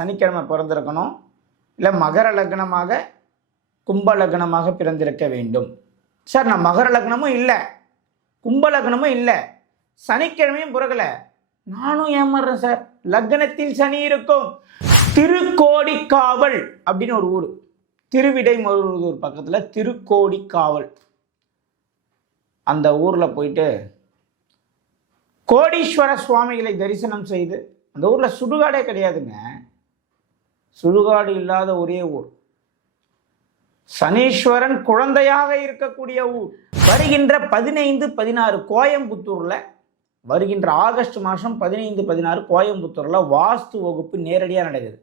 சனிக்கிழமை பிறந்திருக்கணும், இல்லை மகர லக்னமாக கும்ப லக்னமாக பிறந்திருக்க வேண்டும். சார் நான் மகர லக்னமும் இல்லை, கும்ப லக்னமும் இல்லை, சனிக்கிழமையும் பிறகலை, நானும் ஏமாறுறேன் சார். லக்னத்தில் சனி இருக்கும். திருக்கோடிக்காவல் அப்படின்னு ஒரு ஊர், திருவிடைமருதூர் பக்கத்தில் திருக்கோடிக்காவல். அந்த ஊரில் போயிட்டு கோடீஸ்வர சுவாமிகளை தரிசனம் செய்து, அந்த ஊரில் சுடுகாடே கிடையாதுங்க, சுடுகாடு இல்லாத ஒரே ஊர், சனீஸ்வரன் குழந்தையாக இருக்கக்கூடிய ஊர். வருகின்ற 15, 16 கோயம்புத்தூரில், வருகின்ற ஆகஸ்ட் மாதம் 15, 16 கோயம்புத்தூரில் வாஸ்து வகுப்பு நேரடியாக நடக்குது.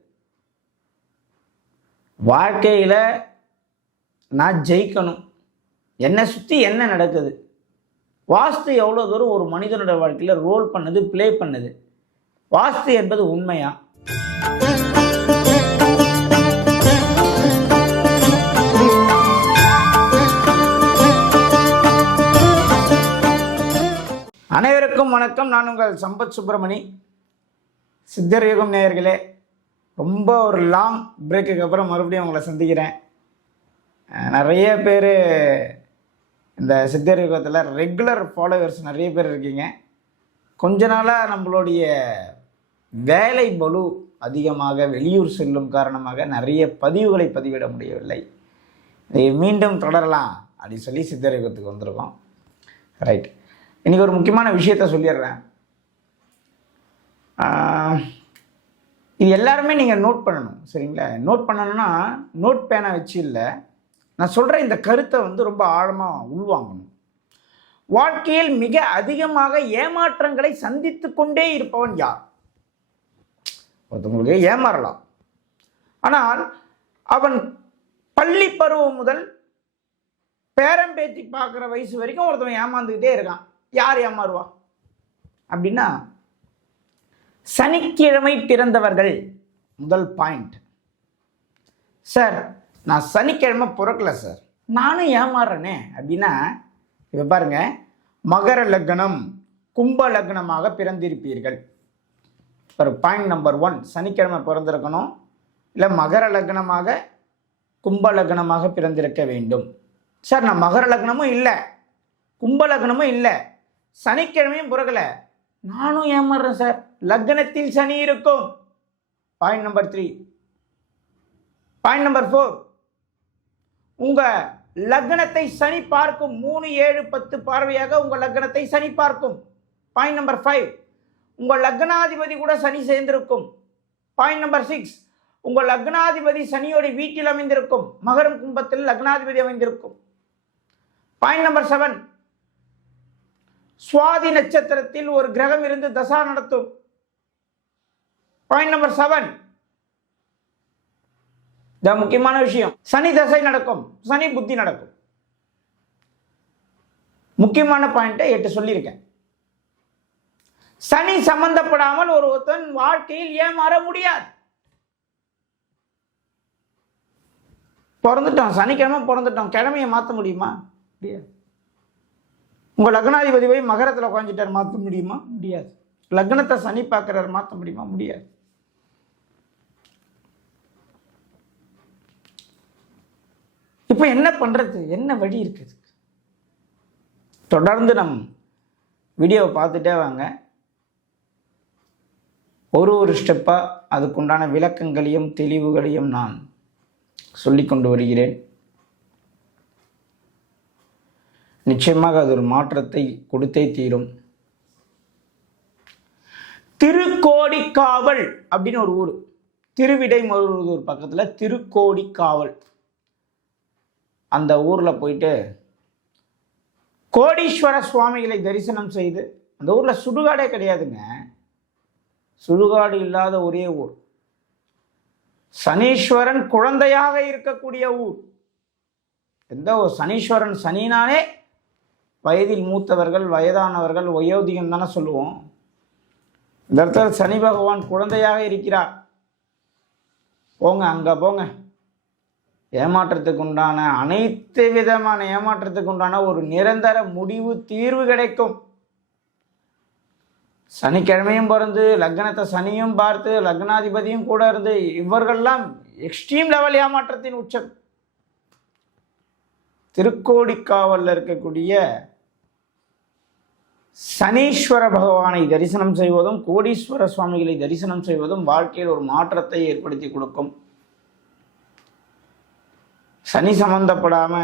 வாழ்க்கையில் நான் ஜெயிக்கணும், என்னை சுற்றி என்ன நடக்குது, வாஸ்து எவ்வளோ தூரம் ஒரு மனிதனோட வாழ்க்கையில் ரோல் பண்ணுது, பிளே பண்ணுது, வாஸ்து என்பது உண்மையா? அனைவருக்கும் வணக்கம். நான் உங்கள் சம்பத் சுப்பிரமணி. சித்தர் யுகம் நேயர்களே, ரொம்ப ஒரு லாங் பிரேக்குக்கு அப்புறம் மறுபடியும் உங்களை சந்திக்கிறேன். நிறைய பேர் இந்த சித்தர் யுகத்தில் ரெகுலர் ஃபாலோவர்ஸ் நிறைய பேர் இருக்கீங்க. கொஞ்ச நாளாக நம்மளுடைய வேலை பளு அதிகமாக வெளியூர் செல்லும் காரணமாக நிறைய பதிவுகளை பதிவிட முடியவில்லை. மீண்டும் தொடரலாம் அப்படின்னு சொல்லி சித்தர் யுகத்துக்கு வந்திருக்கோம். ரைட், இன்றைக்கி ஒரு முக்கியமான விஷயத்த சொல்லிடுறேன். இது எல்லாருமே நீங்கள் நோட் பண்ணணும், சரிங்களா? நோட் பண்ணணும்னா நோட் பேனை வச்சு இல்லை, நான் சொல்கிற இந்த கருத்தை ரொம்ப ஆழமாக உள்வாங்கணும். வாழ்க்கையில் மிக அதிகமாக ஏமாற்றங்களை சந்தித்து கொண்டே இருப்பவன் யார்? ஒருத்தவங்களுக்கு ஏமாறலாம், ஆனால் அவன் பள்ளி பருவம் முதல் பேரம்பேத்தி பார்க்குற வயசு வரைக்கும் ஒருத்தவன் ஏமாந்துக்கிட்டே இருக்கான். யார் ஏமாறுவா அப்படின்னா, சனிக்கிழமை பிறந்தவர்கள். முதல் பாயிண்ட். சார் நான் சனிக்கிழமை பிறக்கல சார், நானும் ஏமாறுறேனே அப்படின்னா, இப்போ பாருங்க, மகர லக்னம் கும்ப லக்னமாக பிறந்திருப்பீர்கள். ஒரு பாயிண்ட் நம்பர் 1, சனிக்கிழமை பிறந்திருக்கணும், இல்லை மகர லக்னமாக கும்ப லக்னமாக பிறந்திருக்க வேண்டும். சார் நான் மகர லக்னமும் இல்லை, கும்ப லக்னமும் இல்லை, சனிக்கிழமையும் பிறக்கலை, நானும் ஏமாறுறேன் சார். லக்னத்தில் சனி இருக்கும். Point number 3. பாயிண்ட் நம்பர் 4, உங்க லக்னத்தை சனி பார்க்கும். 3, 7, 10 பார்வையாக உங்க லக்னத்தை சனி பார்க்கும். பாயிண்ட் நம்பர் 5, உங்க லக்னாதிபதி கூட சனி சேர்ந்திருக்கும். பாயிண்ட் நம்பர் 6, உங்க லக்னாதிபதி சனியோட வீட்டில் அமைந்திருக்கும். மகரம் கும்பத்தில் லக்னாதிபதி அமைந்திருக்கும். பாயிண்ட் நம்பர் 7, சுவாதி நட்சத்திரத்தில் ஒரு கிரகம் இருந்து தசா நடத்தும். பாயிண்ட் நம்பர் 7, முக்கியமான விஷயம், சனி தசை நடக்கும், சனி புத்தி நடக்கும். முக்கியமான பாயிண்ட் 8 சொல்லியிருக்கேன். சனி சம்பந்தப்படாமல் ஒருத்தன் வாழ்க்கையில் ஏமாற முடியாது. பிறந்துட்டோம், சனிக்கிழமை பிறந்துட்டோம், கிழமையை மாற்ற முடியுமா? முடியாது. உங்க லக்னாதிபதி போய் மகரத்தில் உட்காந்துட்டார், மாற்ற முடியுமா? முடியாது. லக்னத்தை சனி பார்க்கிறார், மாற்ற முடியுமா? முடியாது. இப்போ என்ன பண்றது, என்ன வழி இருக்குது? தொடர்ந்து நம் வீடியோவை பார்த்துட்டே வாங்க. ஒரு ஸ்டெப்பாக அதுக்குண்டான விளக்கங்களையும் தெளிவுகளையும் நான் சொல்லிக்கொண்டு வருகிறேன். நிச்சயமாக அது ஒரு மாற்றத்தை கொடுத்தே தீரும். திருக்கோடிக்காவல் அப்படின்னு ஒரு ஊர், திருவிடைமருதூர் பக்கத்தில் திருக்கோடிக்காவல். அந்த ஊரில் போயிட்டு கோடீஸ்வர சுவாமிகளை தரிசனம் செய்து, அந்த ஊரில் சுடுகாடே கிடையாதுங்க, சுடுகாடு இல்லாத ஒரே ஊர், சனீஸ்வரன் குழந்தையாக இருக்கக்கூடிய ஊர். எந்த ஒரு சனீஸ்வரன், சனினாலே வயதில் மூத்தவர்கள், வயதானவர்கள், வயோதிகம் தானே சொல்லுவோம். இந்த இடத்துல சனி பகவான் குழந்தையாக இருக்கிறார். போங்க, அங்கே போங்க, ஏமாற்றத்துக்கு உண்டான அனைத்து விதமான ஏமாற்றத்துக்கு உண்டான ஒரு நிரந்தர முடிவு, தீர்வு கிடைக்கும். சனிக்கிழமையும் பிறந்து லக்னத்தை சனியும் பார்த்து லக்னாதிபதியும் கூட இருந்து இவர்கள்லாம் எக்ஸ்ட்ரீம் லெவல் ஏமாற்றத்தின் உச்சம். திருக்கோடிக்காவலில் இருக்கக்கூடிய சனீஸ்வர பகவானை தரிசனம் செய்வதும் கோடீஸ்வர சுவாமிகளை தரிசனம் செய்வதும் வாழ்க்கையில் ஒரு மாற்றத்தை ஏற்படுத்தி கொடுக்கும். சனி சம்பந்தப்படாம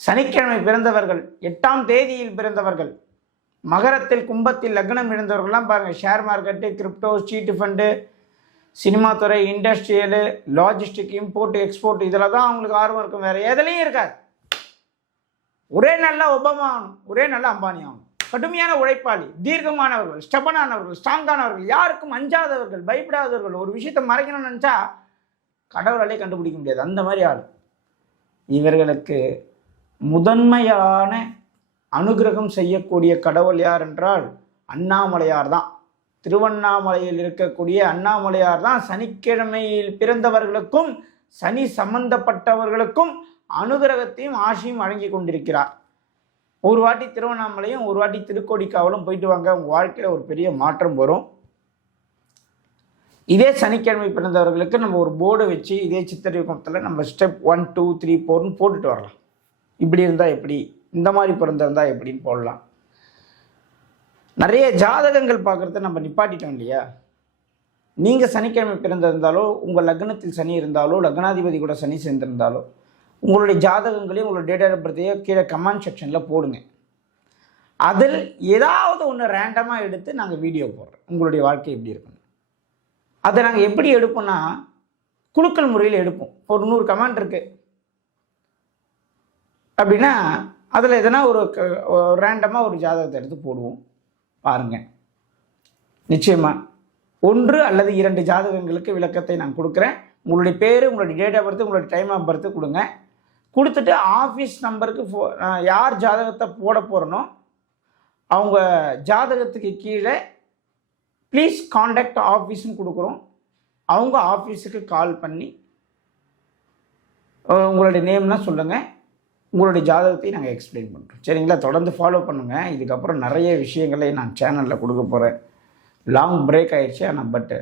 சனிக்கிழமை பிறந்தவர்கள், 8ஆம் தேதியில் பிறந்தவர்கள், மகரத்தில் கும்பத்தில் லக்னம் இருந்தவர்கள்லாம் பாருங்கள், ஷேர் மார்க்கெட்டு, கிரிப்டோ, சீட்டு ஃபண்டு, சினிமா துறை, இண்டஸ்ட்ரியலு, லாஜிஸ்டிக், இம்போர்ட் எக்ஸ்போர்ட், இதில் தான் அவங்களுக்கு ஆர்வம் இருக்கும். வேறு எதுலேயும் இருக்காது. ஒரே நல்ல ஒபாமா ஆகணும், ஒரே நல்ல அம்பானி ஆகணும். கடுமையான உழைப்பாளி, தீர்க்கமானவர்கள், ஸ்டெபனானவர்கள், ஸ்ட்ராங்கானவர்கள், யாருக்கும் அஞ்சாதவர்கள், பயப்படாதவர்கள். ஒரு விஷயத்தை மறைக்கணும்னு நினச்சா கடவுளாலே கண்டுபிடிக்க முடியாது, அந்த மாதிரி ஆள். இவர்களுக்கு முதன்மையான அனுகிரகம் செய்யக்கூடிய கடவுள் யார் என்றால் அண்ணாமலையார் தான். திருவண்ணாமலையில் இருக்கக்கூடிய அண்ணாமலையார் தான் சனிக்கிழமையில் பிறந்தவர்களுக்கும் சனி சம்பந்தப்பட்டவர்களுக்கும் அனுகிரகத்தையும் ஆசையும் வழங்கி கொண்டிருக்கிறார். ஒரு வாட்டி திருவண்ணாமலையும் ஒரு வாட்டி திருக்கோடிக்காவலும் போயிட்டு வாங்க, உங்கள் வாழ்க்கையில் ஒரு பெரிய மாற்றம் வரும். இதே சனிக்கிழமை பிறந்தவர்களுக்கு நம்ம ஒரு போர்டு வச்சு இதே சித்திரை யுகத்தில் நம்ம ஸ்டெப் 1, 2, 3, 4 போட்டுட்டு வரலாம். இப்படி இருந்தால் எப்படி, இந்த மாதிரி பிறந்திருந்தால் எப்படின்னு போடலாம். நிறைய ஜாதகங்கள் பார்க்குறத நம்ம நிப்பாட்டிட்டோம் இல்லையா? நீங்கள் சனிக்கிழமை பிறந்திருந்தாலோ, உங்கள் லக்னத்தில் சனி இருந்தாலோ, லக்னாதிபதி கூட சனி சேர்ந்திருந்தாலோ, உங்களுடைய ஜாதகங்களையும் உங்களுடைய டேட் ஆஃப் பர்த்தையோ கீழே கமெண்ட் செக்ஷனில் போடுங்க. அதில் ஏதாவது ஒன்று ரேண்டமாக எடுத்து நாங்கள் வீடியோ போடுறோம். உங்களுடைய வாழ்க்கை எப்படி இருக்கணும், அதை நாங்கள் எப்படி எடுப்போம்னா குலுக்கல் முறையில் எடுப்போம். ஒரு 100 கமெண்ட் இருக்குது அப்படின்னா அதில் எதனா ஒரு ரேண்டமாக ஒரு ஜாதகத்தை எடுத்து போடுவோம். பாருங்கள், நிச்சயமாக 1 அல்லது 2 ஜாதகங்களுக்கு விளக்கத்தை நான் கொடுக்குறேன். உங்களுடைய பேர், உங்களுடைய டேட் ஆஃப் பர்த், உங்களுடைய டைம் ஆஃப் பர்த் கொடுங்க. கொடுத்துட்டு ஆஃபீஸ் நம்பருக்கு யார் ஜாதகத்தை போட போகிறனோ அவங்க ஜாதகத்துக்கு கீழே ப்ளீஸ் காண்டாக்ட் ஆஃபீஸ்னு கொடுக்குறோம். அவங்க ஆஃபீஸுக்கு கால் பண்ணி உங்களுடைய நேம்லாம் சொல்லுங்கள், உங்களுடைய ஜாதகத்தை நாங்கள் எக்ஸ்பிளைன் பண்ணுறோம். சரிங்களா? தொடர்ந்து ஃபாலோ பண்ணுங்கள். இதுக்கப்புறம் நிறைய விஷயங்களை நான் சேனலில் கொடுக்க போகிறேன். லாங் பிரேக் ஆகிடுச்சு, ஆனால்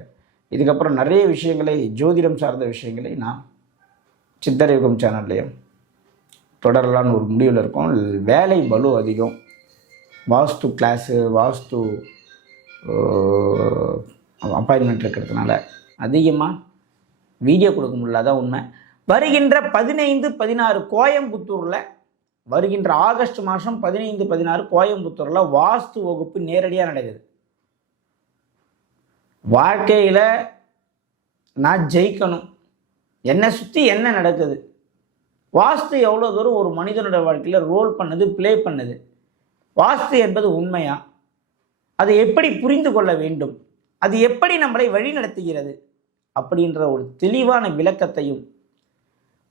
இதுக்கப்புறம் நிறைய விஷயங்களை, ஜோதிடம் சார்ந்த விஷயங்களை நான் சித்தர் யுகம் சேனல்லையும் தொடரலான்னு ஒரு முடிவில் இருக்கும். வேலை பலு அதிகம், வாஸ்து கிளாஸு, வாஸ்து அப்பாயின்மெண்ட் இருக்கிறதுனால அதிகமாக வீடியோ கொடுக்க முடியல. அதான் உண்மை. வருகின்ற 15, 16 கோயம்புத்தூரில், வருகின்ற ஆகஸ்ட் மாதம் 15, 16 கோயம்புத்தூரில் வாஸ்து வகுப்பு நேரடியாக நடக்குது. வாழ்க்கையில் நான் ஜெயிக்கணும், என்னை சுற்றி என்ன நடக்குது, வாஸ்து எவ்வளோ தூரம் ஒரு மனிதனோட வாழ்க்கையில் ரோல் பண்ணுது, ப்ளே பண்ணுது, வாஸ்து என்பது உண்மையா, அதை எப்படி புரிந்து கொள்ள வேண்டும், அது எப்படி நம்மளை வழி நடத்துகிறது அப்படின்ற ஒரு தெளிவான விளக்கத்தையும்,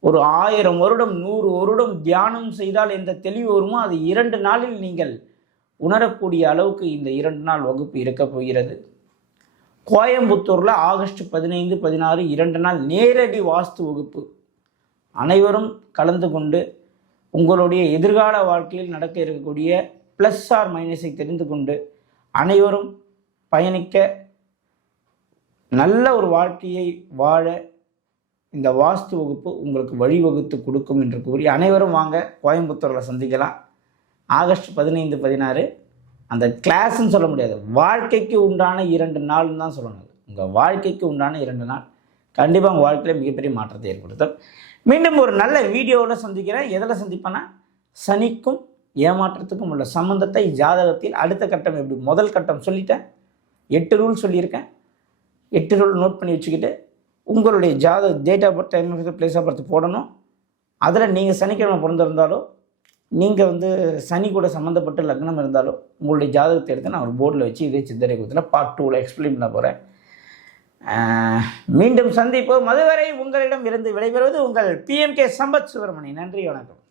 ஒரு 1000 வருடம் 100 வருடம் தியானம் செய்தால் எந்த தெளிவு வருமோ அது 2 நாளில் நீங்கள் உணரக்கூடிய அளவுக்கு இந்த 2 நாள் வகுப்பு இருக்க போகிறது. கோயம்புத்தூரில் ஆகஸ்ட் 15, 16 2 நாள் நேரடி வாஸ்து வகுப்பு. அனைவரும் கலந்து கொண்டு உங்களுடைய எதிர்கால வாழ்க்கையில் நடக்க இருக்கக்கூடிய ப்ளஸ் ஆர் மைனஸை தெரிந்து கொண்டு அனைவரும் பயணிக்க, நல்ல ஒரு வாழ்க்கையை வாழ இந்த வாஸ்து வகுப்பு உங்களுக்கு வழிவகுத்து கொடுக்கும் என்று கூறி அனைவரும் வாங்க, கோயம்புத்தூரில் சந்திக்கலாம். ஆகஸ்ட் 15, 16 அந்த கிளாஸ்ன்னு சொல்ல முடியாது, வாழ்க்கைக்கு உண்டான 2 நாள்னு தான் சொல்லணும். உங்கள் வாழ்க்கைக்கு உண்டான 2 நாள் கண்டிப்பாக உங்கள் வாழ்க்கையில் மிகப்பெரிய மாற்றத்தை ஏற்படுத்தும். மீண்டும் ஒரு நல்ல வீடியோவில் சந்திக்கிறேன். எதில் சந்திப்பேன்னா, சனிக்கும் ஏமாற்றத்துக்கும் உள்ள சம்பந்தத்தை ஜாதகத்தில் அடுத்த கட்டம் எப்படி, முதல் கட்டம் சொல்லிட்டேன், 8 ரூல் சொல்லியிருக்கேன். 8 ரூல் நோட் பண்ணி வச்சுக்கிட்டு உங்களுடைய date of birth, time of birth, place of birth போடணும். அதில் நீங்கள் சனிக்கிழமை பிறந்திருந்தாலோ, நீங்கள் சனி கூட சம்மந்தப்பட்ட லக்னம் இருந்தாலோ உங்களுடைய ஜாதகத்தை எடுத்து நான் ஒரு போர்டில் வச்சு இதே சித்தரை குத்தில் பார்ட் 2ல் எக்ஸ்பிளைன் பண்ண போகிறேன். மீண்டும் சந்திப்போம். அதுவரை உங்களிடம் இருந்து விடைபெறுவது உங்கள் PMK சம்பத் சுப்பிரமணியன். நன்றி, வணக்கம்.